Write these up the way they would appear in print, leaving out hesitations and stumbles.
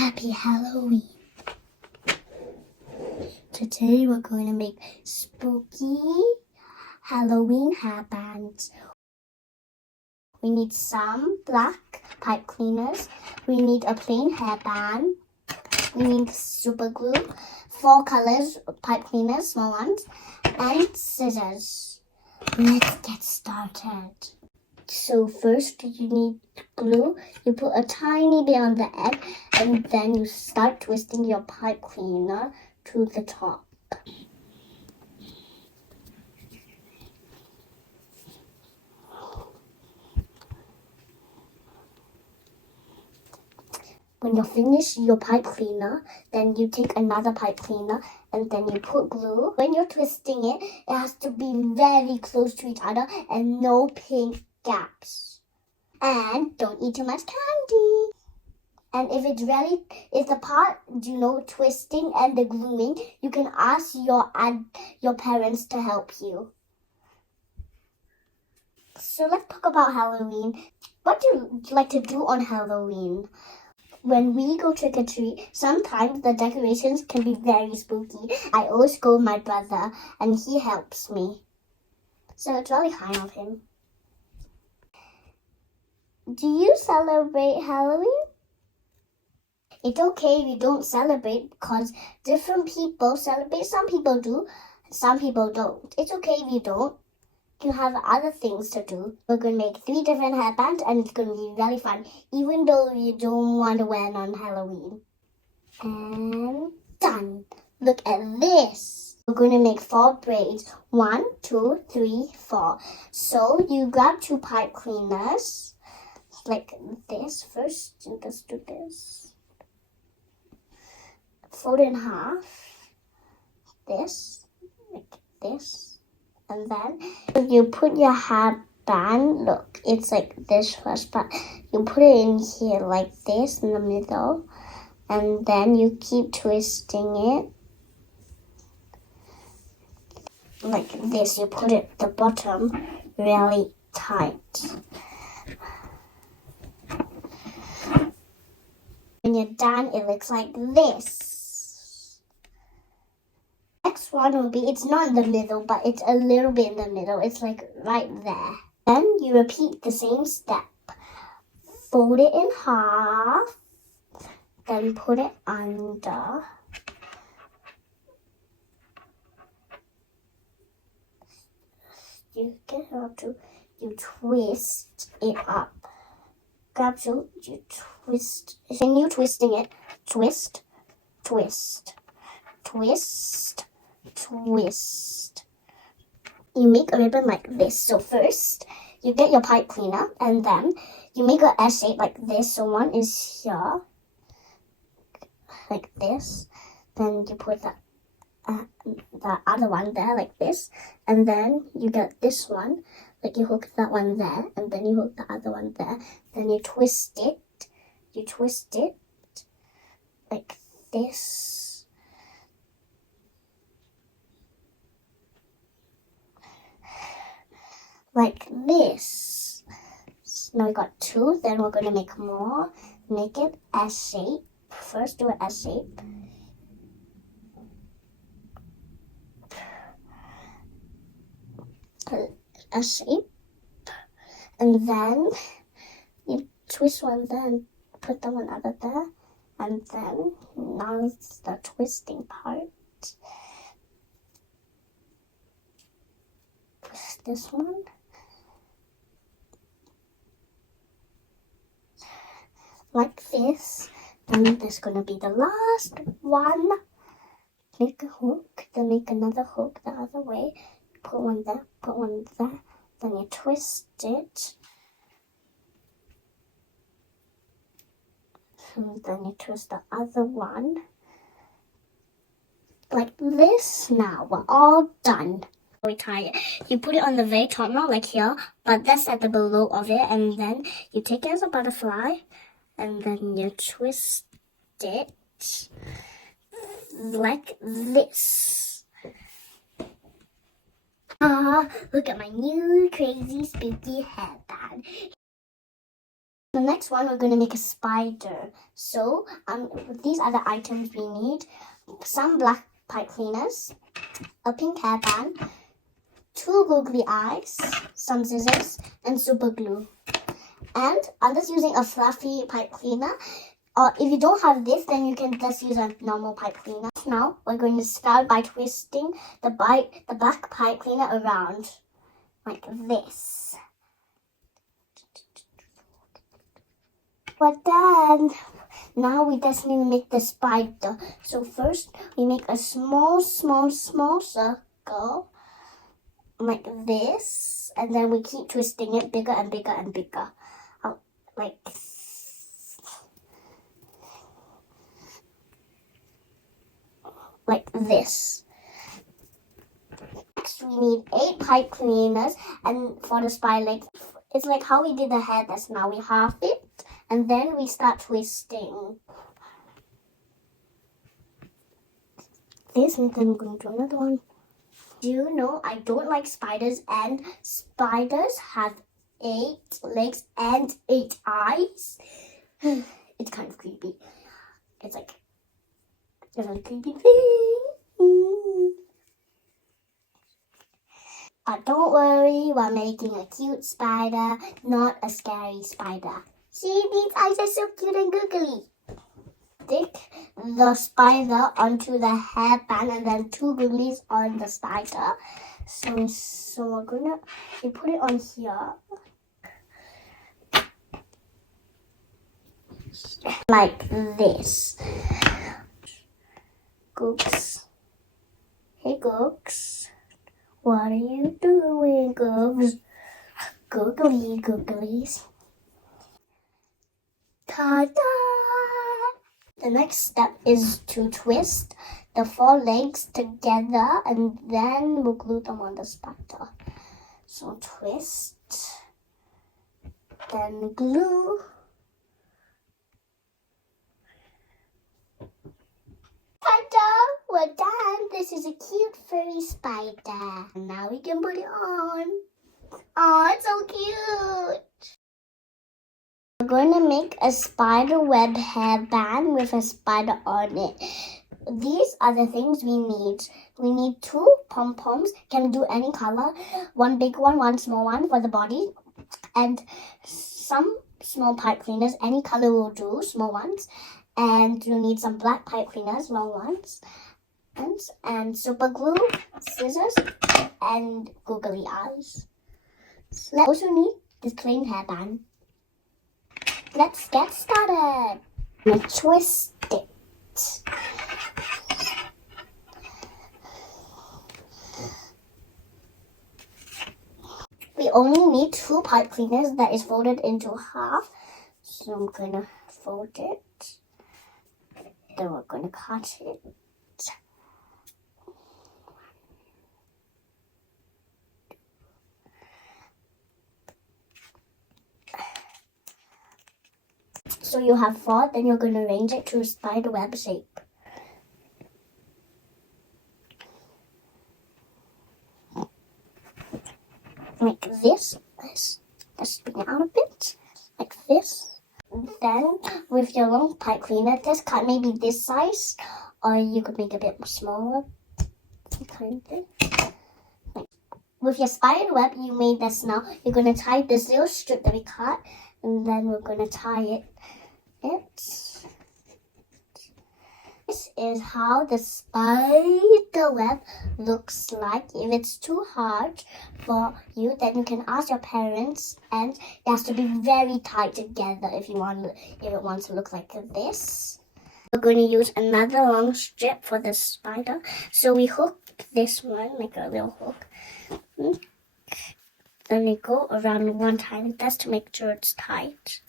Happy Halloween. Today we're going to make spooky Halloween headbands. We need some black pipe cleaners. We need a plain headband. We need super glue, 4 colors pipe cleaners, small ones, and scissors. Let's get started. So first you need glue. You put a tiny bit on the end and then you start twisting your pipe cleaner to the top. When you finish your pipe cleaner, then you take another pipe cleaner and then you put glue. When you're twisting it, it has to be very close to each other and no pink gaps. And don't eat too much candy. And if the part, twisting and the gluing, you can ask your parents to help you. So let's talk about Halloween. What do you like to do on Halloween? When we go trick-or-treat, sometimes the decorations can be very spooky. I always go with my brother, and he helps me. So it's really kind of him. Do you celebrate Halloween? It's okay if you don't celebrate because different people celebrate. Some people do, some people don't. It's okay if you don't. You have other things to do. We're going to make 3 different headbands and it's going to be really fun, even though you don't want to wear it on Halloween. And done. Look at this. We're going to make 4 braids. 1, 2, 3, 4. So you grab 2 pipe cleaners like this. First, let's do this. Fold in half. This, like this. And then you put your headband, look, it's like this first, but you put it in here like this in the middle. And then you keep twisting it like this. You put it the bottom really tight. When you're done, it looks like this. Next one will be, it's not in the middle, but it's a little bit in the middle. It's like right there. Then you repeat the same step. Fold it in half. Then put it under. You get up to, you twist it up. Grab you twist. Continue twisting it. Twist, twist, twist, twist. You make a ribbon like this. So first, you get your pipe cleaner and then you make an S shape like this. So one is here, like this. Then you put the other one there like this. And then you get this one, like you hook that one there. And then you hook the other one there. Then you twist it. You twist it like this. Like this. So now we got 2, then we're going to make more. Make it S shape. First do an S shape. S shape. And then you twist one there and put the one under there. And then now it's the twisting part. Twist this one. Like this. Then there's going to be the last one. Make a hook, then make another hook the other way. Put one there, put one there. Then you twist it. And then you twist the other one. Like this. Now we're all done. We tie it. You put it on the very top, not like here, but that's at the below of it. And then you take it as a butterfly. And then you twist it like this. Look at my new crazy spooky headband. The next one, we're going to make a spider. So these are the items we need. Some black pipe cleaners, a pink hairband, 2 googly eyes, some scissors, and super glue. And I'm just using a fluffy pipe cleaner. Or if you don't have this, then you can just use a normal pipe cleaner. Now we're going to start by twisting the black pipe cleaner around like this. We're done. Now we just need to make the spider. So first we make a small circle like this, and then we keep twisting it bigger and bigger and bigger. Like this. Next we need 8 pipe cleaners, and for the spider leg, it's like how we did the head. That's now we half it, and then we start twisting. This, and then we're going to do another one. Do you know I don't like spiders, and spiders have 8 legs and 8 eyes? It's kind of creepy. It's like a creepy thing. But don't worry, we're making a cute spider, not a scary spider. See, these eyes are so cute and googly. Stick the spider onto the hairband and then 2 googlies on the spider. So we're gonna put it on here. Like this. Googs. Hey Googs. What are you doing, Googs? Googlies. Ta-da! The next step is to twist the 4 legs together, and then we'll glue them on the spider. So twist, then glue. Ta-da! We're done. This is a cute furry spider. Now we can put it on. Oh, it's so cute. We're going to make a spider web hairband with a spider on it. These are the things we need. We need 2 pom-poms. Can do any color. 1 big one, 1 small one for the body. And some small pipe cleaners. Any color will do, small ones. And you need some black pipe cleaners, long ones. And super glue, scissors, and googly eyes. We also need this plain hairband. Let's get started. Let's twist it. We only need 2 pipe cleaners that is folded into half. So I'm gonna fold it. Then we're gonna cut it. So you have 4, then you're going to arrange it to a spider web shape. Like this. Let's bring it out a bit. Like this. Then with your long pipe cleaner, just cut maybe this size, or you could make a bit smaller. Kind of thing. With your spider web, you made this now. You're going to tie this little strip that we cut, and then we're going to tie it. This is how the spider web looks like. If it's too hard for you, then you can ask your parents, and it has to be very tight together if it wants to look like this. We're going to use another long strip for the spider. So we hook this one like a little hook. Then we go around one time just to make sure it's tight.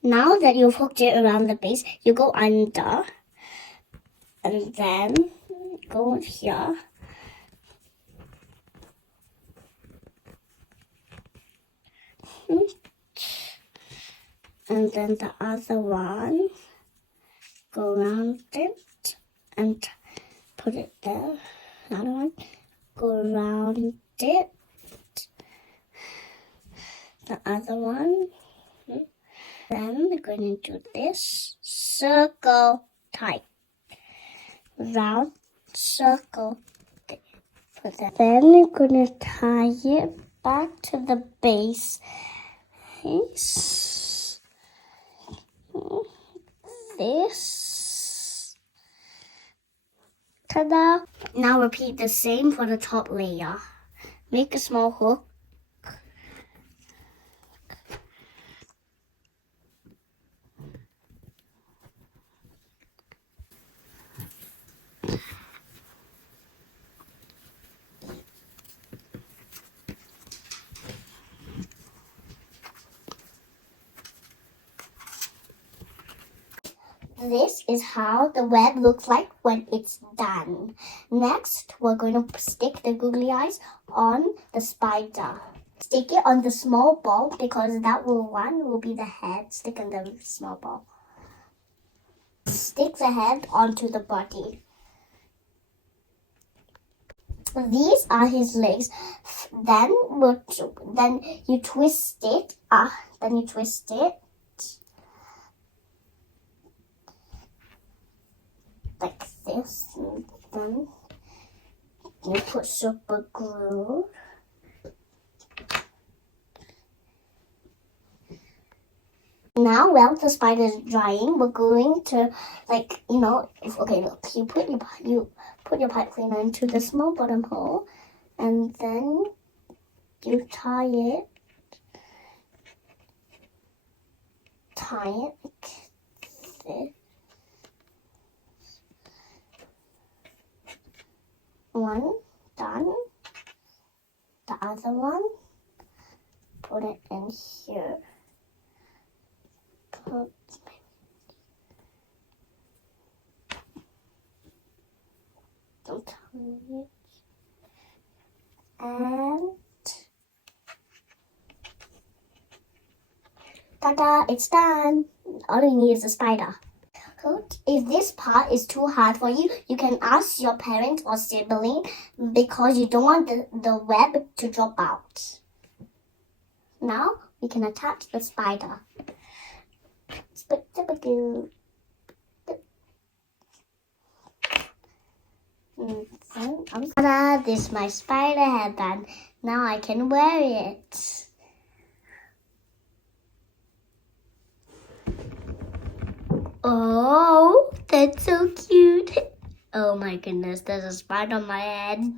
Now that you've hooked it around the base, you go under and then go here. And then the other one, go around it and put it there. Another one, go around it. The other one. Then we're going to do this circle type. Round circle. Then we're going to tie it back to the base. This. Ta-da! Now repeat the same for the top layer. Make a small hook. This is how the web looks like when it's done. Next, we're going to stick the googly eyes on the spider. Stick it on the small ball because that one will be the head. Stick in the small ball. Stick the head onto the body. These are his legs. Then you twist it. Then you twist it. Like this, and then you put super glue. Now, while the spider is drying, we're going to, look, you put your pipe cleaner into the small bottom hole, and then you tie it like this. One done. The other one, put it in here. Don't tie it. And ta-da! It's done. All you need is a spider. If this part is too hard for you, you can ask your parent or sibling because you don't want the web to drop out. Now we can attach the spider. Ta-da! This is my spider headband. Now I can wear it. Oh, that's so cute. Oh my goodness, there's a spider on my head.